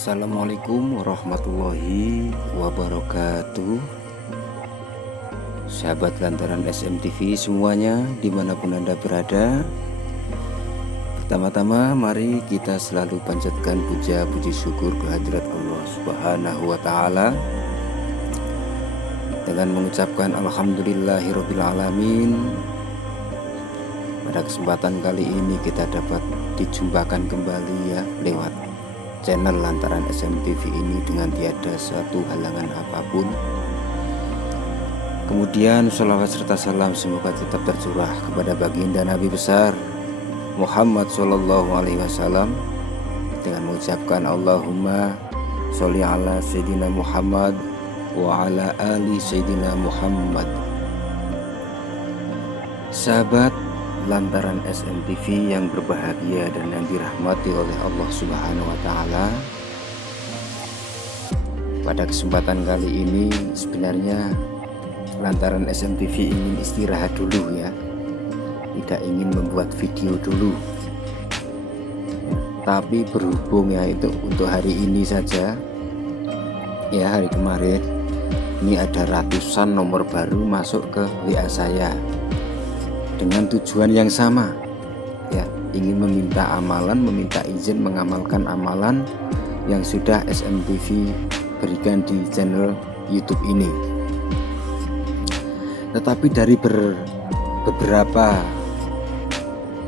Assalamualaikum warahmatullahi wabarakatuh. Sahabat lantaran SMTV semuanya dimanapun Anda berada, pertama-tama mari kita selalu panjatkan puja puji syukur kehadirat Allah Subhanahu wa Ta'ala dengan mengucapkan Alhamdulillahirabbil alamin. Pada kesempatan kali ini kita dapat dijumpakan kembali ya lewat channel lantaran SMTV ini dengan tiada satu halangan apapun. Kemudian sholawat serta salam semoga tetap tercurah kepada baginda Nabi besar Muhammad Sallallahu Alaihi Wasallam dengan mengucapkan Allahumma sholli ala Sayyidina Muhammad wa ala ali Sayyidina Muhammad. Sahabat lantaran SMTV yang berbahagia dan yang dirahmati oleh Allah Subhanahu wa Ta'ala, pada kesempatan kali ini sebenarnya lantaran SMTV ingin istirahat dulu ya, tidak ingin membuat video dulu ya, tapi berhubung ya itu untuk hari ini saja ya, hari kemarin ini ada ratusan nomor baru masuk ke WA saya dengan tujuan yang sama ya, ingin meminta amalan, meminta izin mengamalkan amalan yang sudah SMTV berikan di channel YouTube ini. Tetapi dari beberapa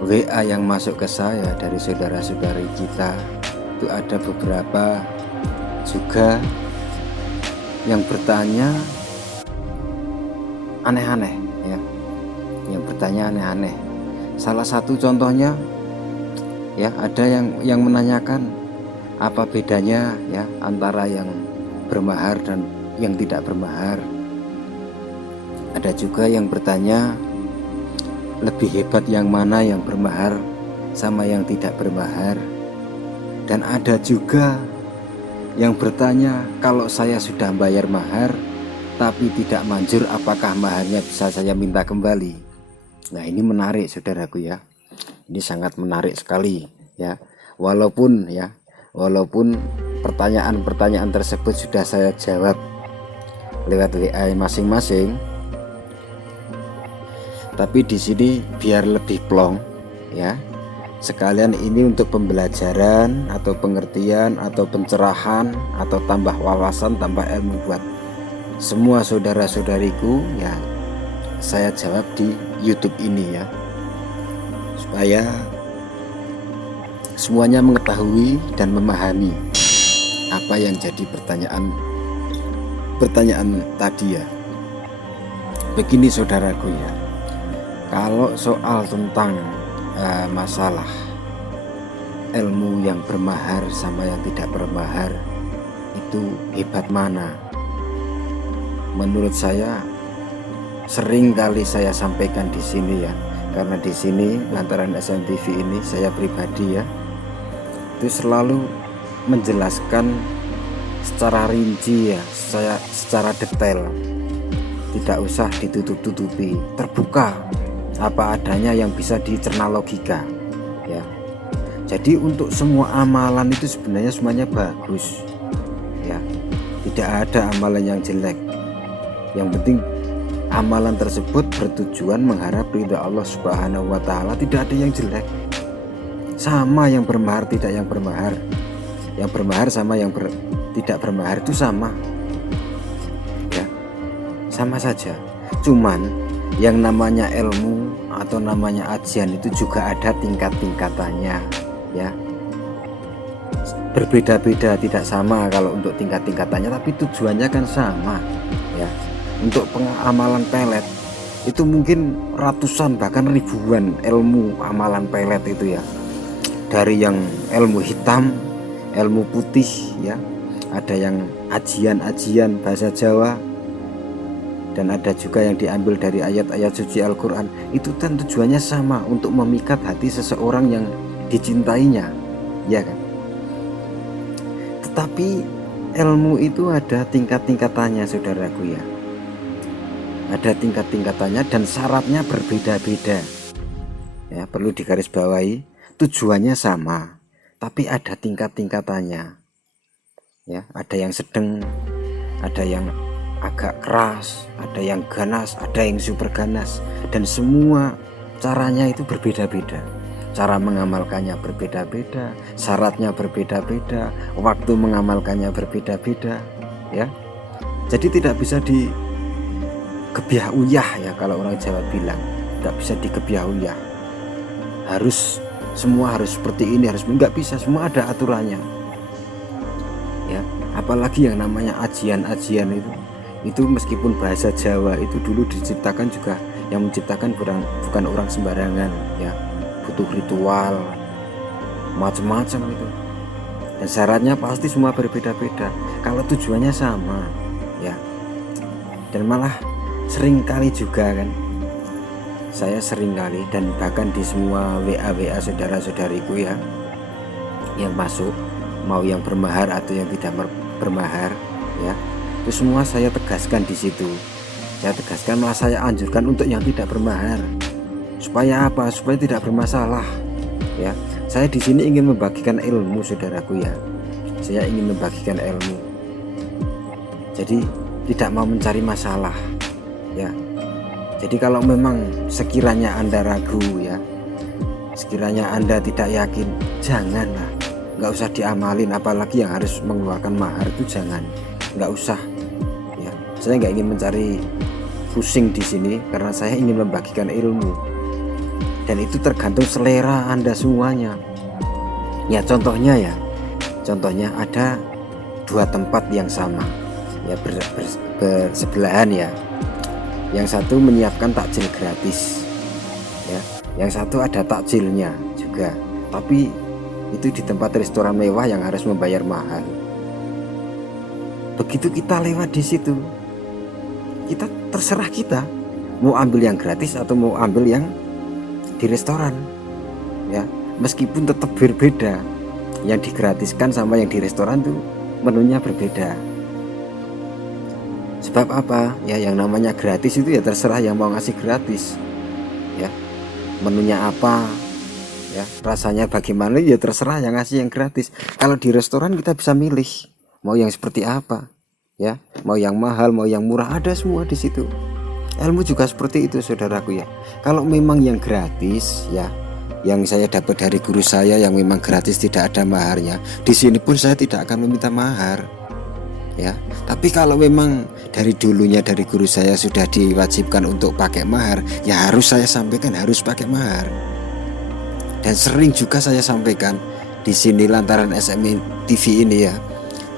WA yang masuk ke saya dari saudara-saudari kita, itu ada beberapa juga yang bertanya aneh-aneh ya, yang bertanya aneh-aneh. Salah satu contohnya ya, ada yang menanyakan apa bedanya ya antara yang bermahar dan yang tidak bermahar. Ada juga yang bertanya lebih hebat yang mana, yang bermahar sama yang tidak bermahar. Dan ada juga yang bertanya, kalau saya sudah bayar mahar tapi tidak manjur, apakah maharnya bisa saya minta kembali? Nah, ini menarik saudaraku ya. Ini sangat menarik sekali ya. Walaupun pertanyaan-pertanyaan tersebut sudah saya jawab lewat WA masing-masing, tapi di sini biar lebih plong ya. Sekalian ini untuk pembelajaran atau pengertian atau pencerahan atau tambah wawasan, tambah ilmu buat semua saudara-saudariku ya. Saya jawab di YouTube ini ya, supaya semuanya mengetahui dan memahami apa yang jadi pertanyaan tadi ya. Begini saudaraku ya, kalau soal tentang masalah ilmu yang bermahar sama yang tidak bermahar itu hebat mana, menurut saya sering kali saya sampaikan di sini ya, karena di sini lantaran SMTV ini saya pribadi ya, itu selalu menjelaskan secara rinci ya, saya secara detail, tidak usah ditutup-tutupi, terbuka apa adanya yang bisa dicerna logika ya. Jadi untuk semua amalan itu sebenarnya semuanya bagus ya, tidak ada amalan yang jelek. Yang penting amalan tersebut bertujuan mengharap ridha Allah Subhanahu wa Ta'ala, tidak ada yang jelek. Sama yang bermahar, tidak yang bermahar. Yang bermahar sama yang tidak bermahar itu sama ya, sama saja. Cuman yang namanya ilmu atau namanya ajian itu juga ada tingkat-tingkatannya ya, berbeda-beda, tidak sama kalau untuk tingkat-tingkatannya, tapi tujuannya kan sama ya. Untuk pengamalan pelet itu mungkin ratusan bahkan ribuan ilmu amalan pelet itu ya, dari yang ilmu hitam, ilmu putih ya, ada yang ajian bahasa Jawa, dan ada juga yang diambil dari ayat-ayat suci Al-Quran. Itu kan tujuannya sama, untuk memikat hati seseorang yang dicintainya ya kan. Tetapi ilmu itu ada tingkat-tingkatannya saudaraku ya, ada tingkat-tingkatannya dan syaratnya berbeda-beda ya, perlu digarisbawahi. Tujuannya sama tapi ada tingkat-tingkatannya ya, ada yang sedang, ada yang agak keras, ada yang ganas, ada yang super ganas, dan semua caranya itu berbeda-beda. Cara mengamalkannya berbeda-beda, syaratnya berbeda-beda, waktu mengamalkannya berbeda-beda, ya. Jadi tidak bisa dikebiah uyah, ya, kalau orang Jawa bilang, tidak bisa dikebiah uyah. Semua harus seperti ini, nggak bisa, semua ada aturannya, ya. Apalagi yang namanya ajian-ajian itu meskipun bahasa Jawa itu dulu diciptakan juga, yang menciptakan bukan orang sembarangan, ya, butuh ritual macam-macam itu, dan syaratnya pasti semua berbeda-beda kalau tujuannya sama, ya. Dan malah sering kali juga kan, saya sering kali, dan bahkan di semua WA saudara-saudariku, ya, yang masuk, mau yang bermahar atau yang tidak bermahar, ya, itu semua saya tegaskan di situ. Saya tegaskan, malah saya anjurkan untuk yang tidak bermahar. Supaya apa? Supaya tidak bermasalah, ya. Saya di sini ingin membagikan ilmu, saudaraku, ya. Saya ingin membagikan ilmu. Jadi tidak mau mencari masalah, ya. Jadi kalau memang sekiranya Anda ragu, ya, sekiranya Anda tidak yakin, janganlah, nggak usah diamalin. Apalagi yang harus mengeluarkan mahar itu jangan, nggak usah, ya. Saya nggak ingin mencari pusing di sini karena saya ingin membagikan ilmu, dan itu tergantung selera Anda semuanya, ya. Contohnya ada dua tempat yang sama, ya, bersebelahan, ya. Yang satu menyiapkan takjil gratis, ya, yang satu ada takjilnya juga, tapi itu di tempat restoran mewah yang harus membayar mahal. Begitu kita lewat di situ, kita terserah kita mau ambil yang gratis atau mau ambil yang di restoran, ya. Meskipun tetap berbeda, yang digratiskan sama yang di restoran tuh menunya berbeda. Sebab apa? Ya, yang namanya gratis itu ya terserah yang mau ngasih gratis, ya. Menunya apa, ya, rasanya bagaimana, ya terserah yang ngasih yang gratis. Kalau di restoran kita bisa milih mau yang seperti apa, ya, mau yang mahal, mau yang murah, ada semua di situ. Ilmu juga seperti itu, saudaraku, ya. Kalau memang yang gratis, ya, yang saya dapat dari guru saya yang memang gratis, tidak ada maharnya, di sini pun saya tidak akan meminta mahar, ya. Tapi kalau memang dari dulunya dari guru saya sudah diwajibkan untuk pakai mahar, ya harus saya sampaikan harus pakai mahar. Dan sering juga saya sampaikan di sini lantaran SMI TV ini, ya,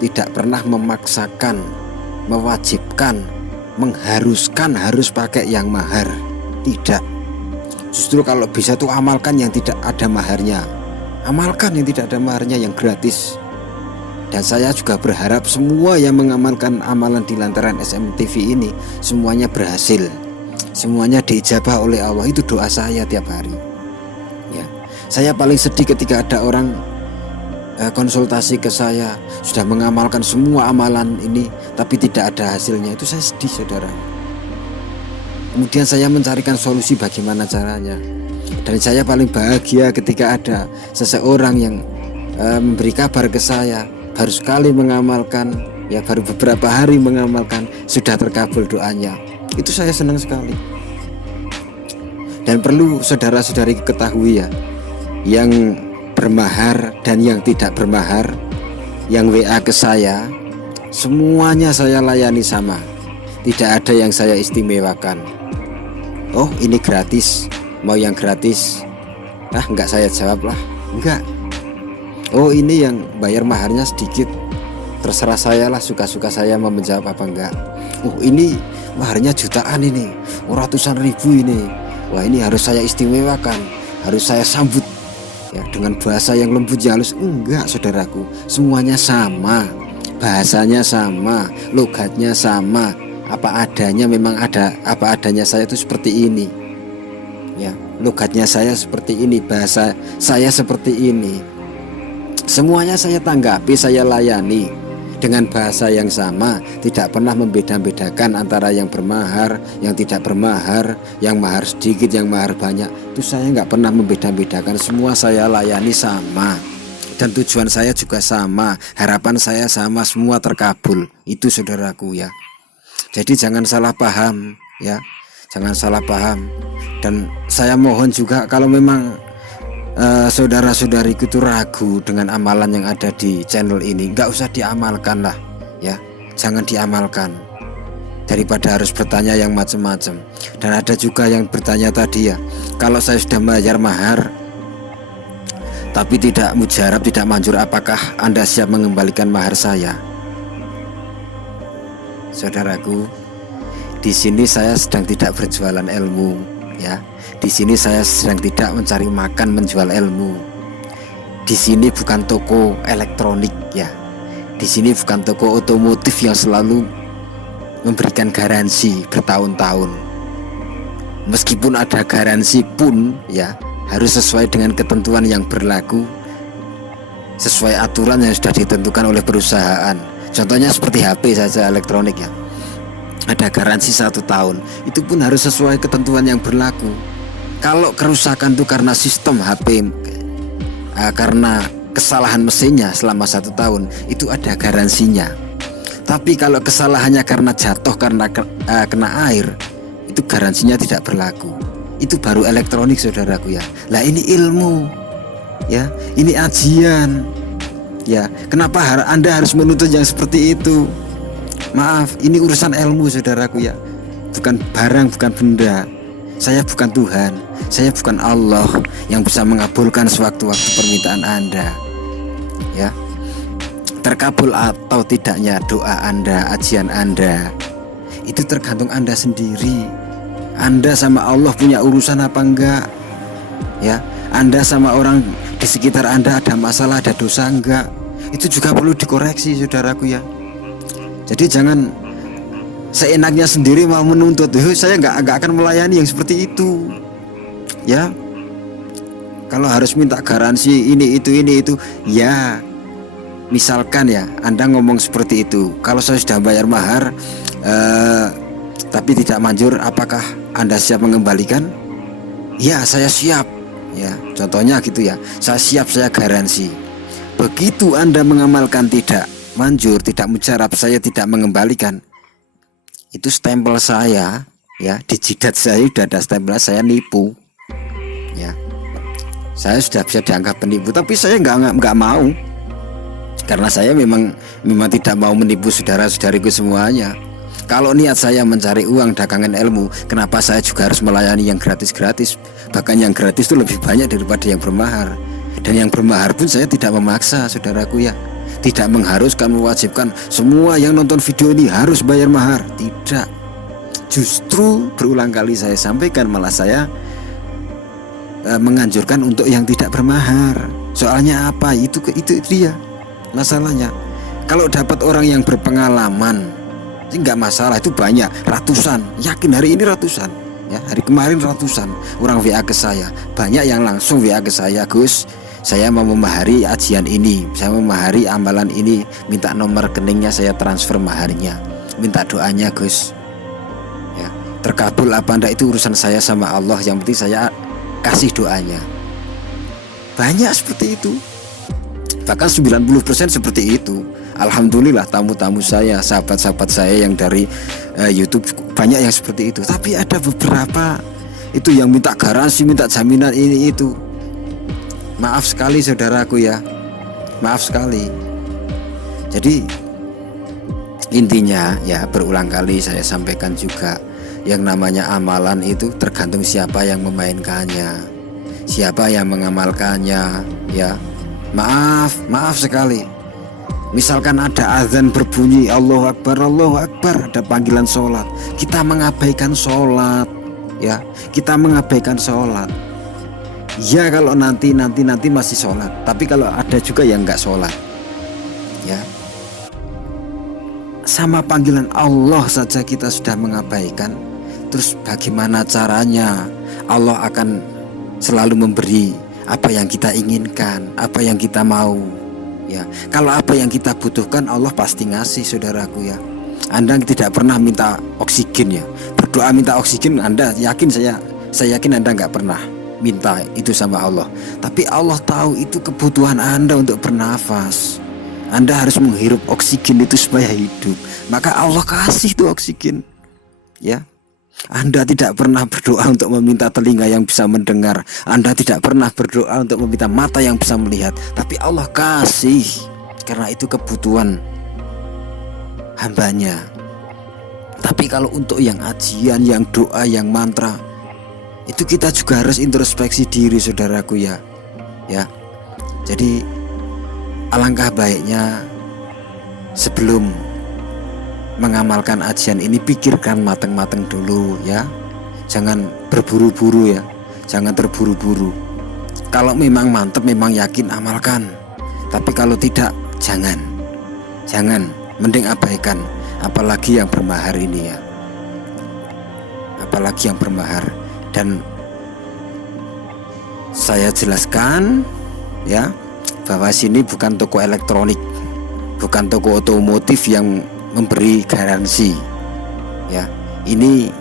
tidak pernah memaksakan, mewajibkan, mengharuskan harus pakai yang mahar, tidak. Justru kalau bisa tuh amalkan yang tidak ada maharnya, amalkan yang tidak ada maharnya, yang gratis. Dan saya juga berharap semua yang mengamalkan amalan di lantaran SMI TV ini semuanya berhasil, semuanya diijabah oleh Allah. Itu doa saya tiap hari, ya. Saya paling sedih ketika ada orang konsultasi ke saya, sudah mengamalkan semua amalan ini tapi tidak ada hasilnya. Itu saya sedih, saudara. Kemudian saya mencarikan solusi bagaimana caranya. Dan saya paling bahagia ketika ada seseorang yang memberi kabar ke saya, baru sekali mengamalkan, ya, baru beberapa hari mengamalkan, sudah terkabul doanya. Itu saya senang sekali. Dan perlu saudara-saudari ketahui, ya, yang bermahar dan yang tidak bermahar, yang WA ke saya, semuanya saya layani sama. Tidak ada yang saya istimewakan. Oh, ini gratis, mau yang gratis? Enggak, saya jawab lah, enggak. Oh, ini yang bayar maharnya sedikit, terserah saya lah, suka-suka saya mau menjawab apa enggak. Oh, ini maharnya jutaan, ini ratusan ribu ini, wah, ini harus saya istimewakan, harus saya sambut, ya, dengan bahasa yang lembut, yang halus. Enggak, saudaraku, semuanya sama, bahasanya sama, logatnya sama, apa adanya. Memang ada apa adanya saya itu seperti ini, ya, logatnya saya seperti ini, bahasa saya seperti ini. Semuanya saya tanggapi, saya layani dengan bahasa yang sama, tidak pernah membeda-bedakan antara yang bermahar, yang tidak bermahar, yang mahar sedikit, yang mahar banyak. Itu saya nggak pernah membeda-bedakan, semua saya layani sama. Dan tujuan saya juga sama, harapan saya sama, semua terkabul. Itu saudaraku ya. Jadi jangan salah paham ya, jangan salah paham. Dan saya mohon juga kalau memang saudara-saudariku itu ragu dengan amalan yang ada di channel ini, nggak usah diamalkan lah ya, jangan diamalkan, daripada harus bertanya yang macam-macam. Dan ada juga yang bertanya tadi ya, kalau saya sudah bayar mahar tapi tidak mujarab, tidak manjur, apakah Anda siap mengembalikan mahar saya? Saudaraku, di sini saya sedang tidak berjualan ilmu ya. Di sini saya sedang tidak mencari makan menjual ilmu. Di sini bukan toko elektronik ya. Di sini bukan toko otomotif yang selalu memberikan garansi bertahun-tahun. Meskipun ada garansi pun ya, harus sesuai dengan ketentuan yang berlaku, sesuai aturan yang sudah ditentukan oleh perusahaan. Contohnya seperti HP saja elektronik ya, ada garansi 1 tahun, itu pun harus sesuai ketentuan yang berlaku. Kalau kerusakan itu karena sistem HP, karena kesalahan mesinnya selama 1 tahun, itu ada garansinya. Tapi kalau kesalahannya karena jatuh, karena kena air, itu garansinya tidak berlaku. Itu baru elektronik saudaraku ya. Lah ini ilmu ya, ini ajian ya. Kenapa Anda harus menuntut yang seperti itu? Maaf, ini urusan ilmu saudaraku ya, bukan barang, bukan benda. Saya bukan Tuhan, saya bukan Allah yang bisa mengabulkan sewaktu-waktu permintaan Anda ya. Terkabul atau tidaknya doa Anda, ajian Anda, itu tergantung Anda sendiri. Anda sama Allah punya urusan apa enggak ya. Anda sama orang di sekitar Anda ada masalah, ada dosa enggak, itu juga perlu dikoreksi saudaraku ya. Jadi jangan seenaknya sendiri mau menuntut. Saya enggak akan melayani yang seperti itu ya. Kalau harus minta garansi ini itu ya, misalkan ya Anda ngomong seperti itu, kalau saya sudah bayar mahar tapi tidak manjur, apakah Anda siap mengembalikan? Ya, saya siap ya, contohnya gitu ya, saya siap, saya garansi. Begitu Anda mengamalkan tidak manjur, tidak mujarab, saya tidak mengembalikan, itu stempel saya ya, di jidat saya sudah ada stempel, saya nipu ya. Saya sudah bisa dianggap penipu, tapi saya nggak mau, karena saya memang tidak mau menipu saudara-saudariku semuanya. Kalau niat saya mencari uang dagangan ilmu, kenapa saya juga harus melayani yang gratis-gratis? Bahkan yang gratis itu lebih banyak daripada yang bermahar. Dan yang bermahar pun saya tidak memaksa saudaraku ya, tidak mengharuskan, mewajibkan semua yang nonton video ini harus bayar mahar. Tidak. Justru berulang kali saya sampaikan, malah saya menganjurkan untuk yang tidak bermahar. Soalnya apa? Itu dia masalahnya. Kalau dapat orang yang berpengalaman, enggak masalah, itu banyak, ratusan, yakin hari ini ratusan ya, hari kemarin ratusan orang WA ke saya. Banyak yang langsung WA ke saya, Gus, saya mau memahari ajian ini, saya mau memahari amalan ini, minta nomor rekeningnya, saya transfer maharnya, minta doanya Gus ya. Terkabul apa enggak itu urusan saya sama Allah, yang penting saya kasih doanya. Banyak seperti itu, bahkan 90% seperti itu. Alhamdulillah, tamu-tamu saya, sahabat-sahabat saya yang dari YouTube banyak yang seperti itu. Tapi ada beberapa itu yang minta garansi, minta jaminan ini itu. Maaf sekali saudaraku ya, maaf sekali. Jadi intinya ya, berulang kali saya sampaikan juga, yang namanya amalan itu tergantung siapa yang memainkannya, siapa yang mengamalkannya ya. Maaf sekali. Misalkan ada azan berbunyi, Allahu Akbar, Allahu Akbar, ada panggilan sholat, kita mengabaikan sholat ya, kita mengabaikan sholat ya. Kalau nanti masih sholat, tapi kalau ada juga yang nggak sholat ya, sama panggilan Allah saja kita sudah mengabaikan. Terus bagaimana caranya Allah akan selalu memberi apa yang kita inginkan, apa yang kita mau ya. Kalau apa yang kita butuhkan, Allah pasti ngasih saudaraku ya. Anda tidak pernah minta oksigen ya, berdoa minta oksigen, Anda yakin, saya yakin Anda nggak pernah minta itu sama Allah. Tapi Allah tahu itu kebutuhan Anda untuk bernafas. Anda harus menghirup oksigen itu supaya hidup. Maka Allah kasih itu oksigen. Ya. Anda tidak pernah berdoa untuk meminta telinga yang bisa mendengar. Anda tidak pernah berdoa untuk meminta mata yang bisa melihat. Tapi Allah kasih. Karena itu kebutuhan hambanya. Tapi kalau untuk yang ajian, yang doa, yang mantra, itu kita juga harus introspeksi diri, saudaraku ya. Ya. Jadi alangkah baiknya sebelum mengamalkan ajian ini pikirkan matang-matang dulu ya. Jangan berburu-buru ya. Jangan terburu-buru. Kalau memang mantap, memang yakin, amalkan. Tapi kalau tidak, jangan. Mending abaikan. Apalagi yang bermahar ini ya. Apalagi yang bermahar. Dan saya jelaskan ya, bahwa sini bukan toko elektronik, bukan toko otomotif yang memberi garansi ya. Ini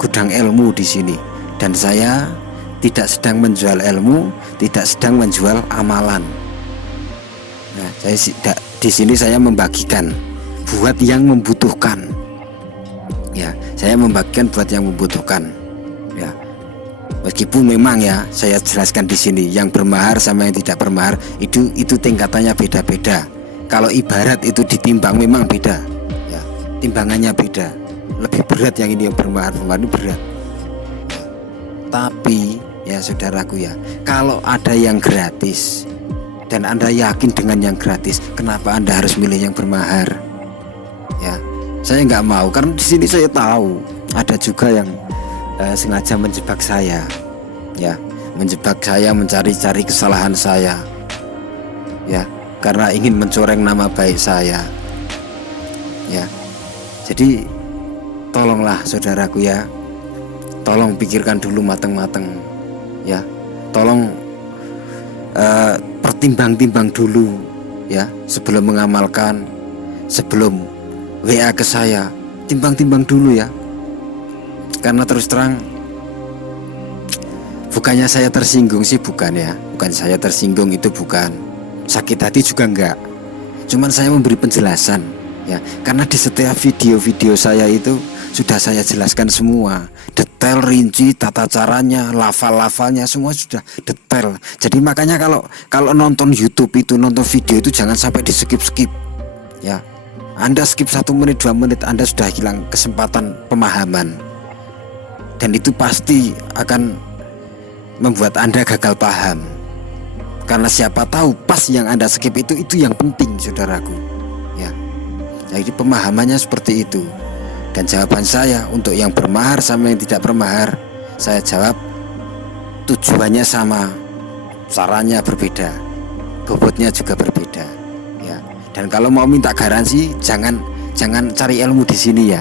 gudang ilmu di sini, dan saya tidak sedang menjual ilmu, tidak sedang menjual amalan. Nah, di sini saya membagikan buat yang membutuhkan ya. Saya membagikan buat yang membutuhkan ya. Meskipun memang ya saya jelaskan di sini yang bermahar sama yang tidak bermahar itu tingkatannya beda-beda. Kalau ibarat itu ditimbang memang beda ya, timbangannya beda. Lebih berat yang ini, yang bermahar itu berat. Tapi ya saudaraku ya, kalau ada yang gratis dan Anda yakin dengan yang gratis, kenapa Anda harus milih yang bermahar? Ya, saya nggak mau, karena di sini saya tahu ada juga yang sengaja menjebak saya, ya, menjebak saya, mencari-cari kesalahan saya, ya, karena ingin mencoreng nama baik saya, ya. Jadi tolonglah saudaraku ya, tolong pikirkan dulu matang-matang, ya, tolong pertimbang-timbang dulu, ya, sebelum mengamalkan, sebelum WA ke saya, timbang-timbang dulu ya. Karena terus terang, bukannya saya tersinggung sih, bukan ya, bukan saya tersinggung, itu bukan, sakit hati juga enggak. Cuman saya memberi penjelasan ya, karena di setiap video-video saya itu sudah saya jelaskan semua, detail, rinci, tata caranya, lafal-lafalnya semua sudah detail. Jadi makanya kalau nonton YouTube itu, nonton video itu jangan sampai di skip-skip ya. Anda skip 1 menit 2 menit, Anda sudah hilang kesempatan pemahaman. Dan itu pasti akan membuat Anda gagal paham. Karena siapa tahu pas yang Anda skip itu yang penting, saudaraku. Ya. Jadi pemahamannya seperti itu. Dan jawaban saya untuk yang bermahar sama yang tidak bermahar, saya jawab tujuannya sama, caranya berbeda, bobotnya juga berbeda. Ya. Dan kalau mau minta garansi, jangan cari ilmu di sini ya.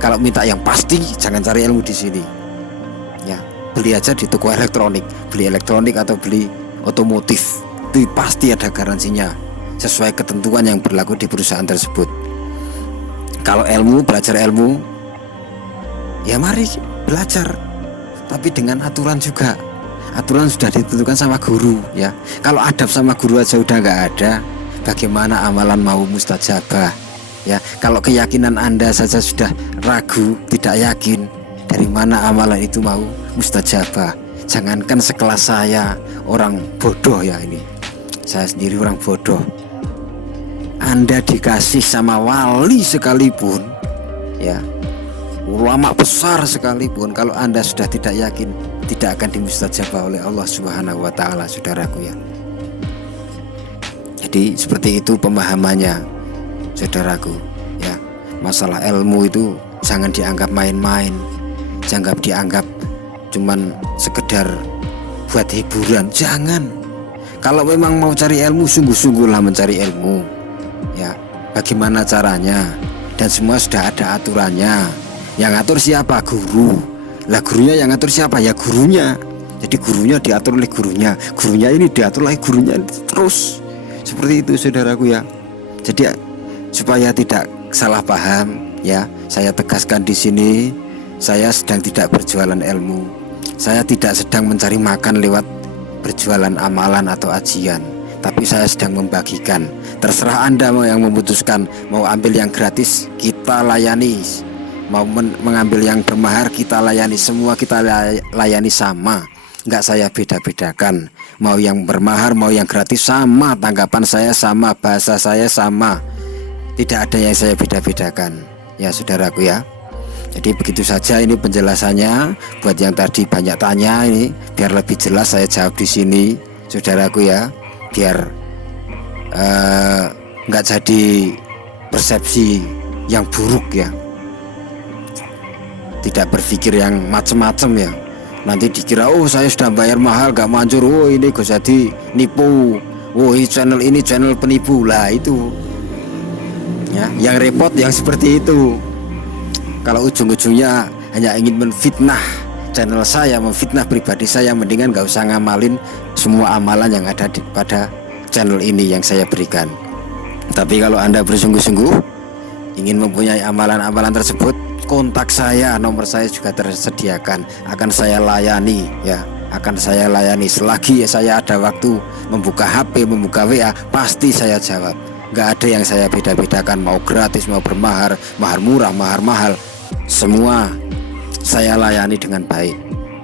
Kalau minta yang pasti, jangan cari ilmu di sini. Ya, beli aja di toko elektronik, beli elektronik atau beli otomotif, itu pasti ada garansinya sesuai ketentuan yang berlaku di perusahaan tersebut. Kalau ilmu, belajar ilmu, ya mari belajar, tapi dengan aturan juga. Aturan sudah ditentukan sama guru ya. Kalau adab sama guru aja udah nggak ada, bagaimana amalan mau mustajabah? Ya, kalau keyakinan Anda saja sudah ragu, tidak yakin, dari mana amalan itu mau mustajabah? Jangankan sekelas saya, orang bodoh ya ini. Saya sendiri orang bodoh. Anda dikasih sama wali sekalipun, ya, ulama besar sekalipun, kalau Anda sudah tidak yakin, tidak akan dimustajabah oleh Allah Subhanahu wa taala, saudaraku ya. Jadi seperti itu pemahamannya, saudaraku ya. Masalah ilmu itu jangan dianggap main-main, jangan dianggap cuman sekedar buat hiburan, jangan. Kalau memang mau cari ilmu, sungguh-sungguhlah mencari ilmu ya. Bagaimana caranya? Dan semua sudah ada aturannya. Yang atur siapa? Guru. Lah gurunya yang atur siapa? Ya gurunya. Jadi gurunya diatur oleh gurunya, gurunya ini diatur oleh gurunya, terus seperti itu, saudaraku ya. Jadi supaya tidak salah paham ya, saya tegaskan di sini, saya sedang tidak berjualan ilmu, Saya tidak sedang mencari makan lewat berjualan amalan atau ajian, tapi saya sedang membagikan. Terserah Anda mau yang memutuskan, mau ambil yang gratis kita layani, mau mengambil yang bermahar kita layani, semua kita layani sama, nggak saya beda-bedakan. Mau yang bermahar mau yang gratis sama, tanggapan saya sama, bahasa saya sama, tidak ada yang saya beda-bedakan ya saudaraku ya. Jadi begitu saja ini penjelasannya. Buat yang tadi banyak tanya, ini biar lebih jelas saya jawab di sini saudaraku ya, biar nggak jadi persepsi yang buruk ya, tidak berpikir yang macam-macam ya. Nanti dikira oh saya sudah bayar mahal gak manjur, oh ini gue jadi nipu, oh channel ini channel penipu lah, itu ya yang repot yang seperti itu. Kalau ujung-ujungnya hanya ingin menfitnah channel saya, memfitnah pribadi saya, mendingan gak usah ngamalin semua amalan yang ada pada channel ini yang saya berikan. Tapi kalau Anda bersungguh-sungguh ingin mempunyai amalan-amalan tersebut, kontak saya, nomor saya juga tersediakan, akan saya layani ya, akan saya layani selagi saya ada waktu, membuka HP, membuka WA, pasti saya jawab. Gak ada yang saya beda-bedakan, mau gratis, mau bermahar, mahar murah, mahar mahal, semua saya layani dengan baik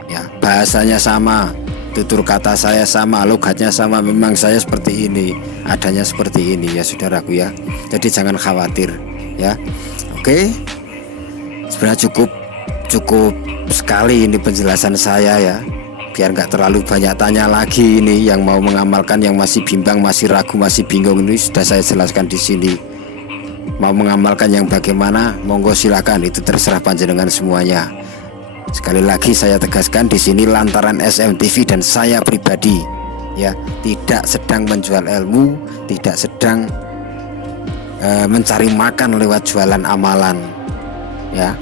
ya. Bahasanya sama, tutur kata saya sama, logatnya sama, memang saya seperti ini, adanya seperti ini ya saudaraku ya. Jadi jangan khawatir ya. Oke, sebenarnya cukup sekali ini penjelasan saya ya, biar nggak terlalu banyak tanya lagi. Ini yang mau mengamalkan, yang masih bimbang, masih ragu, masih bingung, ini sudah saya jelaskan di sini. Mau mengamalkan yang bagaimana, monggo silakan, itu terserah panjenengan semuanya. Sekali lagi saya tegaskan di sini lantaran SMTV dan saya pribadi ya, tidak sedang menjual ilmu, tidak sedang mencari makan lewat jualan amalan ya,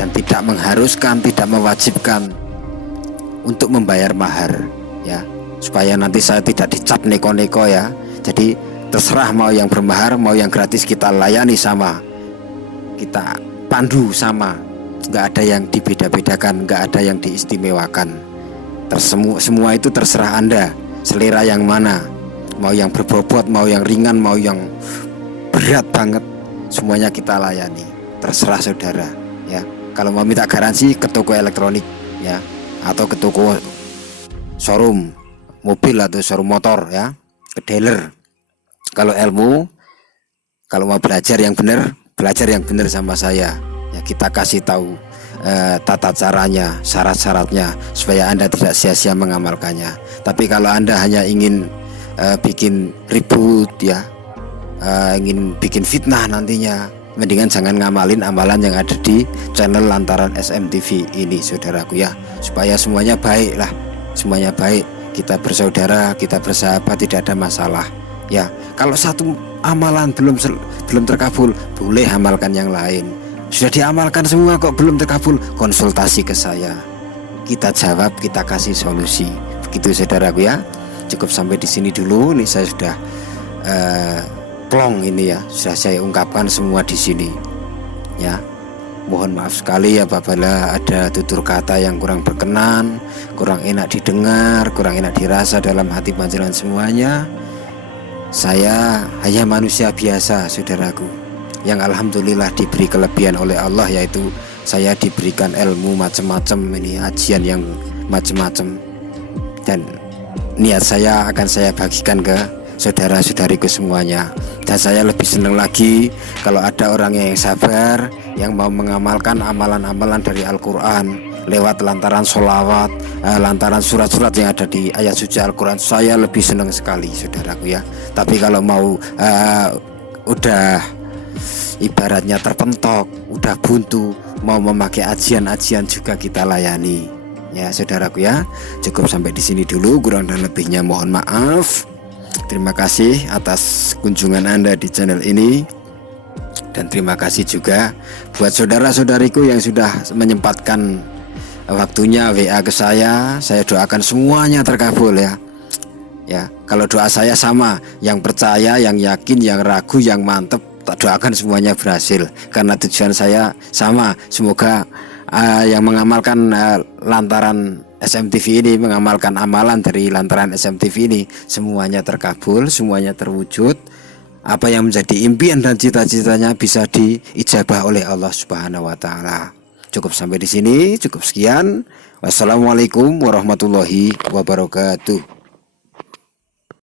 dan tidak mengharuskan, tidak mewajibkan untuk membayar mahar ya, supaya nanti saya tidak dicap neko-neko ya. Jadi terserah mau yang bermahar mau yang gratis kita layani sama, kita pandu sama, nggak ada yang dibeda-bedakan, nggak ada yang diistimewakan. Semua itu terserah Anda, selera yang mana, mau yang berbobot, mau yang ringan, mau yang berat banget, semuanya kita layani, terserah saudara ya. Kalau mau minta garansi ke toko elektronik ya, atau ke toko showroom mobil atau showroom motor ya, ke dealer. Kalau ilmu, kalau mau belajar yang benar sama saya ya, kita kasih tahu tata caranya, syarat-syaratnya, supaya Anda tidak sia-sia mengamalkannya. Tapi kalau Anda hanya ingin bikin ribut ya, ingin bikin fitnah nantinya, mendingan jangan ngamalin amalan yang ada di channel lantaran SMTV ini saudaraku ya, supaya semuanya baik lah, semuanya baik, kita bersaudara, kita bersahabat, tidak ada masalah ya. Kalau satu amalan belum terkabul, boleh amalkan yang lain. Sudah diamalkan semua kok belum terkabul, konsultasi ke saya, kita jawab, kita kasih solusi. Begitu saudaraku ya. Cukup sampai di sini dulu. Ini saya sudah plong ini ya, sudah saya ungkapkan semua di sini ya. Mohon maaf sekali apabila ada tutur kata yang kurang berkenan, kurang enak didengar, kurang enak dirasa dalam hati panjenengan semuanya. Saya hanya manusia biasa saudaraku, yang alhamdulillah diberi kelebihan oleh Allah, yaitu saya diberikan ilmu macam-macam, ini ajian yang macam-macam, dan niat saya akan saya bagikan ke saudara-saudariku semuanya. Dan saya lebih senang lagi kalau ada orang yang sabar, yang mau mengamalkan amalan-amalan dari Al-Quran lewat lantaran sholawat, lantaran surat-surat yang ada di ayat suci Al-Quran. Saya lebih senang sekali saudaraku ya. Tapi kalau mau udah ibaratnya terpentok, udah buntu, mau memakai ajian-ajian juga kita layani ya saudaraku ya. Cukup sampai di sini dulu, kurang dan lebihnya mohon maaf. Terima kasih atas kunjungan Anda di channel ini, dan terima kasih juga buat saudara-saudariku yang sudah menyempatkan waktunya WA ke saya. Saya doakan semuanya terkabul ya. Ya, kalau doa saya sama, yang percaya, yang yakin, yang ragu, yang mantep, tak doakan semuanya berhasil, karena tujuan saya sama. Semoga yang mengamalkan lantaran SMTV ini, mengamalkan amalan dari lantaran SMTV ini, semuanya terkabul, semuanya terwujud. Apa yang menjadi impian dan cita-citanya bisa diijabah oleh Allah Subhanahu wa taala. Cukup sampai di sini, cukup sekian. Wassalamualaikum warahmatullahi wabarakatuh.